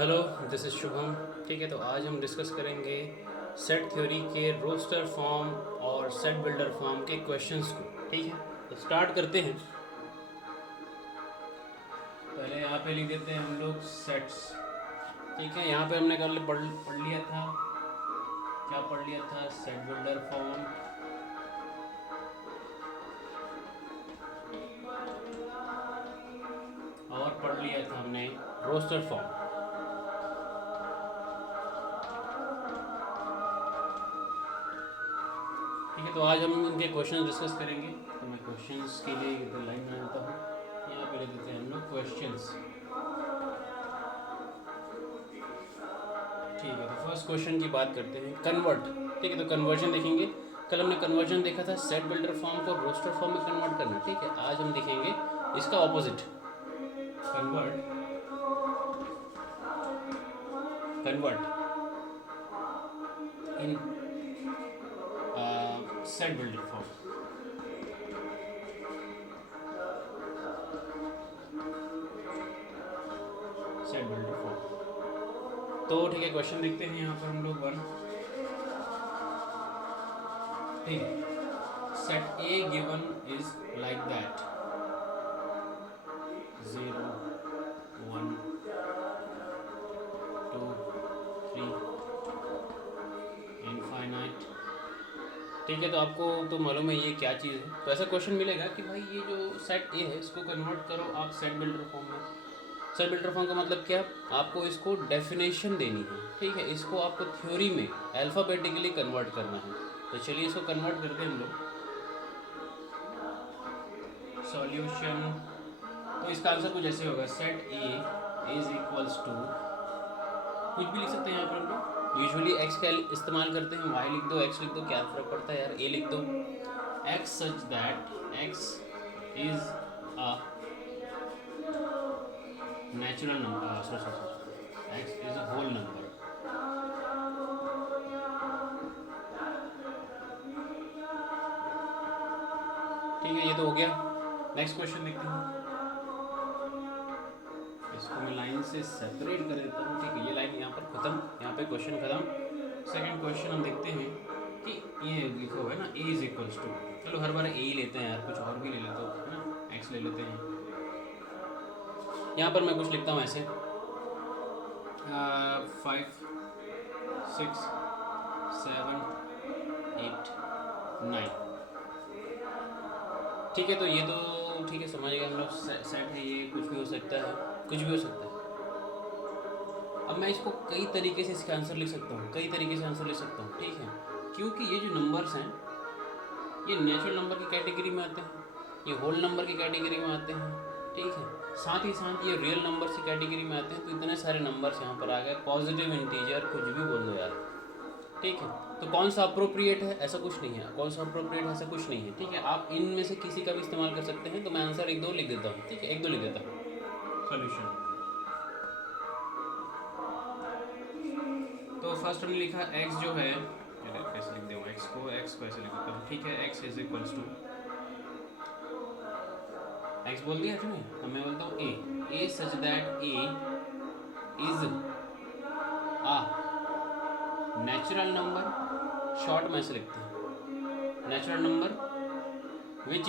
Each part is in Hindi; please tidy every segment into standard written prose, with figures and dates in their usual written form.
Hello, this is Shubham. ठीक है, तो आज हम डिस्कस करेंगे सेट थ्योरी के रोस्टर फॉर्म और सेट बिल्डर फॉर्म के क्वेश्चंस को। ठीक है, तो स्टार्ट करते हैं। पहले यहाँ पे लिख देते हैं हम लोग सेट्स। ठीक है, यहाँ पे हमने कल पढ़ लिया था। क्या पढ़ लिया था? सेट बिल्डर फॉर्म और पढ़ लिया था हमने रोस्टर फॉर्म। ठीक है, तो आज हम इनके क्वेश्चन डिस्कस करेंगे। तो मैं क्वेश्चंस के लिए इधर लाइन बनाता हूँ। यहाँ पे लिख देते हैं हम लोग क्वेश्चंस। ठीक है, तो फर्स्ट क्वेश्चन की बात करते हैं, कन्वर्ट। ठीक है, तो कन्वर्जन देखेंगे। कल हमने कन्वर्जन देखा था, सेट बिल्डर फॉर्म को रोस्टर फॉर्म में कन्वर्ट करना। ठीक है, आज हम देखेंगे इसका opposite, convert convert in set builder form. Set builder form. तो ठीक है, क्वेश्चन देखते हैं यहाँ पर हम लोग वन। ठीक है, set A given is like that 0 1 2 3 infinite. ठीक है, तो आपको तो मालूम है ये क्या चीज़ है। तो ऐसा क्वेश्चन मिलेगा कि भाई ये जो सेट ए है इसको कन्वर्ट करो आप सेट बिल्डर फॉर्म में। सेट बिल्डर फॉर्म का मतलब क्या? आपको इसको डेफिनेशन देनी है। ठीक है, इसको आपको थ्योरी में अल्फ़ाबेटिकली कन्वर्ट करना है। तो चलिए इसको कन्वर्ट करते हैं हम लोग। सॉल्यूशन, तो इसका आंसर कुछ ऐसे होगा, set A is equals to, कुछ भी लिख सकते हैं यहाँ पर हम लोग। यूजुअली एक्स का इस्तेमाल करते हैं, वाई लिख दो, एक्स लिख दो, क्या फ़र्क पड़ता है यार, ए लिख दो। X such that x is a natural number, sorry x is a whole number. ठीक है, ये तो हो गया। नेक्स्ट क्वेश्चन देखते हैं। इसको मैं लाइन से सेपरेट कर देता हूँ। ठीक है, ये लाइन यहाँ पर ख़त्म, यहाँ पे क्वेश्चन ख़त्म। सेकंड क्वेश्चन हम देखते हैं कि ये लिखा हुआ है ना, ए इज इक्वल्स टू, चलो हर बार ए ही लेते हैं यार, कुछ और भी ले लेते हो है ना, एक्स ले लेते हैं। यहाँ पर मैं कुछ लिखता हूँ ऐसे, 5 6 7 8 9। ठीक है, तो ये तो ठीक है, समझ गए हम लोग। सेट है ये, कुछ भी हो सकता है, कुछ भी हो सकता है। अब मैं इसको कई तरीके से इसका आंसर लिख सकता हूँ, कई तरीके से आंसर लिख सकता हूँ। ठीक है, क्योंकि ये जो नंबर्स हैं ये नेचुरल नंबर की कैटेगरी में आते हैं, ये होल नंबर की कैटेगरी में आते हैं। ठीक है, साथ ही साथ ये रियल नंबर की कैटेगरी में आते हैं। तो इतने सारे नंबर्स यहाँ पर आ गए, पॉजिटिव, इंटीजर, कुछ भी बोल दो यार। ठीक है, तो कौन सा अप्रोप्रिएट है, ऐसा कुछ नहीं है। कौन सा अप्रोप्रिएट है, ऐसा कुछ नहीं है। ठीक है, आप इनमें से किसी का भी इस्तेमाल कर सकते हैं। तो मैं आंसर एक दो लिख देता हूँ। ठीक है, एक दो लिख देता हूँ। सोल्यूशन, तो फर्स्ट हमने लिखा x जो है, कैसे लिख दूँ x को ऐसे लिख देता हूँ। ठीक है, x is equals to, x बोल दिया तुमने, अब मैं बोलता हूँ a such that a is a natural number, short में ऐसे लिखते हैं, नेचुरल नंबर विच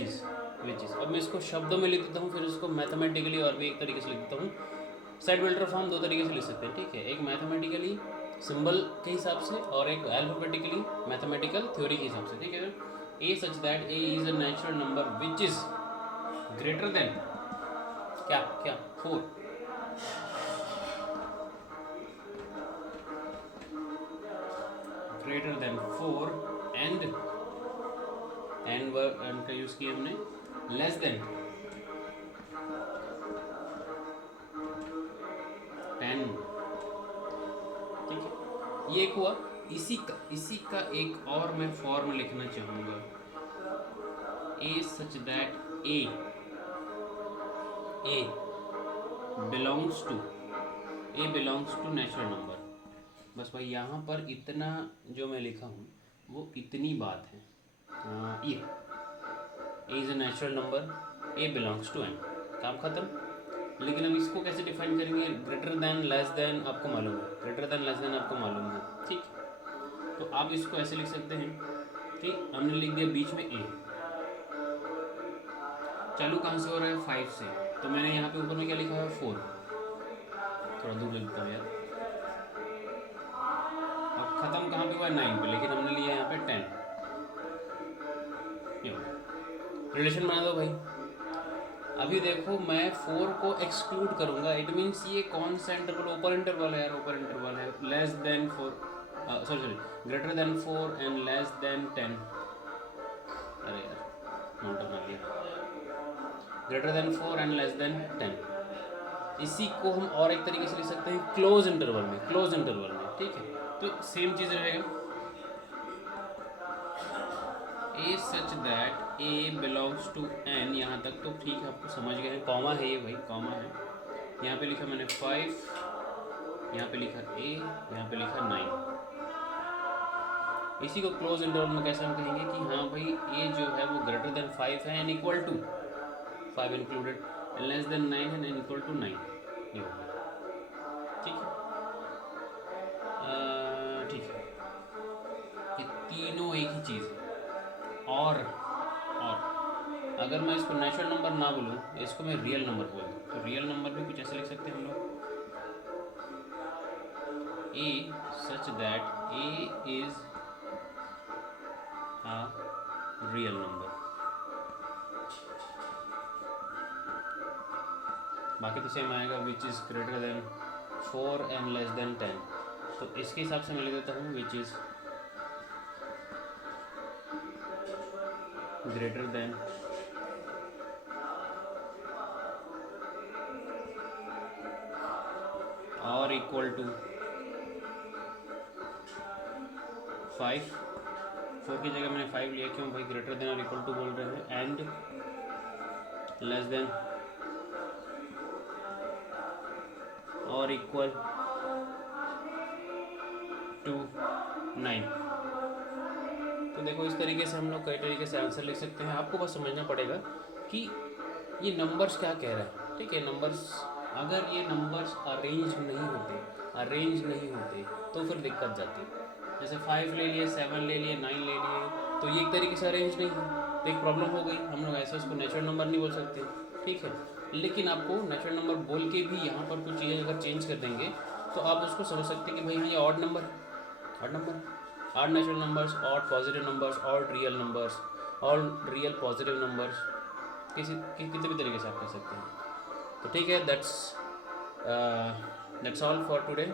इज अब मैं इसको शब्दों में लिख देता हूँ, फिर इसको मैथमेटिकली और भी एक तरीके से लिख देता हूँ। सेट बिल्डर फॉर्म दो तरीके से लिख सकते हैं। ठीक है, एक मैथमेटिकली सिंबल के हिसाब से और एक अल्फाबेटिकली मैथमेटिकल थ्योरी के हिसाब से। ठीक है, A such that A is a natural number which is greater than क्या क्या 4, ग्रेटर देन 4 एंड वर्ड का यूज किया हमने, लेस देन 10। ठीक है, ये एक हुआ। इसी का एक और मैं फॉर्म लिखना चाहूँगा, A such that A belongs to natural number. बस भाई यहाँ पर इतना जो मैं लिखा हूँ वो इतनी बात है। ये A is a natural number, A belongs to N, काम खत्म। लेकिन अब इसको कैसे डिफाइन करेंगे? ग्रेटर देन लेस देन आपको मालूम है, ग्रेटर देन लेस देन आपको मालूम है, ठीक। तो आप इसको ऐसे लिख सकते हैं कि हमने लिख दिया बीच में ए, चालू कहाँ से हो रहा है? 5 से, तो मैंने यहाँ पे ऊपर में क्या लिखा है? 4। थोड़ा दूर लिखता हूँ यार। अब खत्म कहाँ पे हुआ है? 9 पे, लेकिन हमने लिया यहाँ पे 10। रिलेशन बना दो भाई। अभी देखो मैं 4 को एक्सक्लूड करूंगा, इट मीन्स ये कौन सा इंटरवल? ओपन इंटरवल है यार, ओपन इंटरवल है। Less than 4, sorry greater than 4 and less than 10। अरे यार नोट बना दिया। Greater than 4 and less than 10, इसी को हम और एक तरीके से लिख सकते हैं क्लोज इंटरवल में, क्लोज इंटरवल में, ठीक है। तो सेम चीज़ रहेगा, a such that A belongs to N. यहाँ तक तो ठीक है, आपको समझ गए हैं। कॉमा है ये भाई, कॉमा है। यहाँ पे लिखा मैंने 5, यहाँ पे लिखा ए, यहाँ पे लिखा 9। इसी को क्लोज इंटरवल में कैसे हम कहेंगे कि हाँ भाई ए जो है वो ग्रेटर देन 5 है and equal to 5 included, less than 9 है एंड इक्वल टू 9। ये हो गया, ठीक है। ठीक है, ये तीनों एक ही चीज़ है। और अगर मैं इसको नेचुरल नंबर ना बोलूँ, इसको मैं रियल नंबर बोल दूँ, तो रियल नंबर भी कुछ ऐसे लिख सकते हैं हम लोग, a such that A is a real number। बाकी तो सेम आएगा, which is greater than 4 and less than 10। तो इसके हिसाब से मैं लिख देता हूँ विच इज़ ग्रेटर देन और इक्वल टू 5। 4 की जगह मैंने 5 लिया, क्यों भाई? ग्रेटर देन और इक्वल टू बोल रहे हैं, एंड लेस देन और इक्वल टू 9। तो देखो इस तरीके से हम लोग कई तरीके से आंसर लिख सकते हैं। आपको बस समझना पड़ेगा कि ये नंबर्स क्या कह रहा है, ठीक है। नंबर्स, अगर ये नंबर्स अरेंज नहीं होते तो फिर दिक्कत जाती है। जैसे 5 ले लिए, 7 ले लिए, 9 ले लिए, तो ये एक तरीके से अरेंज नहीं है, तो एक प्रॉब्लम हो गई। हम लोग ऐसे उसको नेचुरल नंबर नहीं बोल सकते, ठीक है। लेकिन आपको नेचुरल नंबर बोल के भी यहाँ पर कुछ चीज़ें अगर चेंज कर देंगे तो आप उसको समझ सकते हैं कि भाई हाँ ये odd number, odd number, odd natural numbers, odd positive numbers, odd real numbers, odd real positive numbers, किसी भी तरीके से आप कह सकते हैं। तो ठीक है, दैट्स ऑल फॉर टुडे।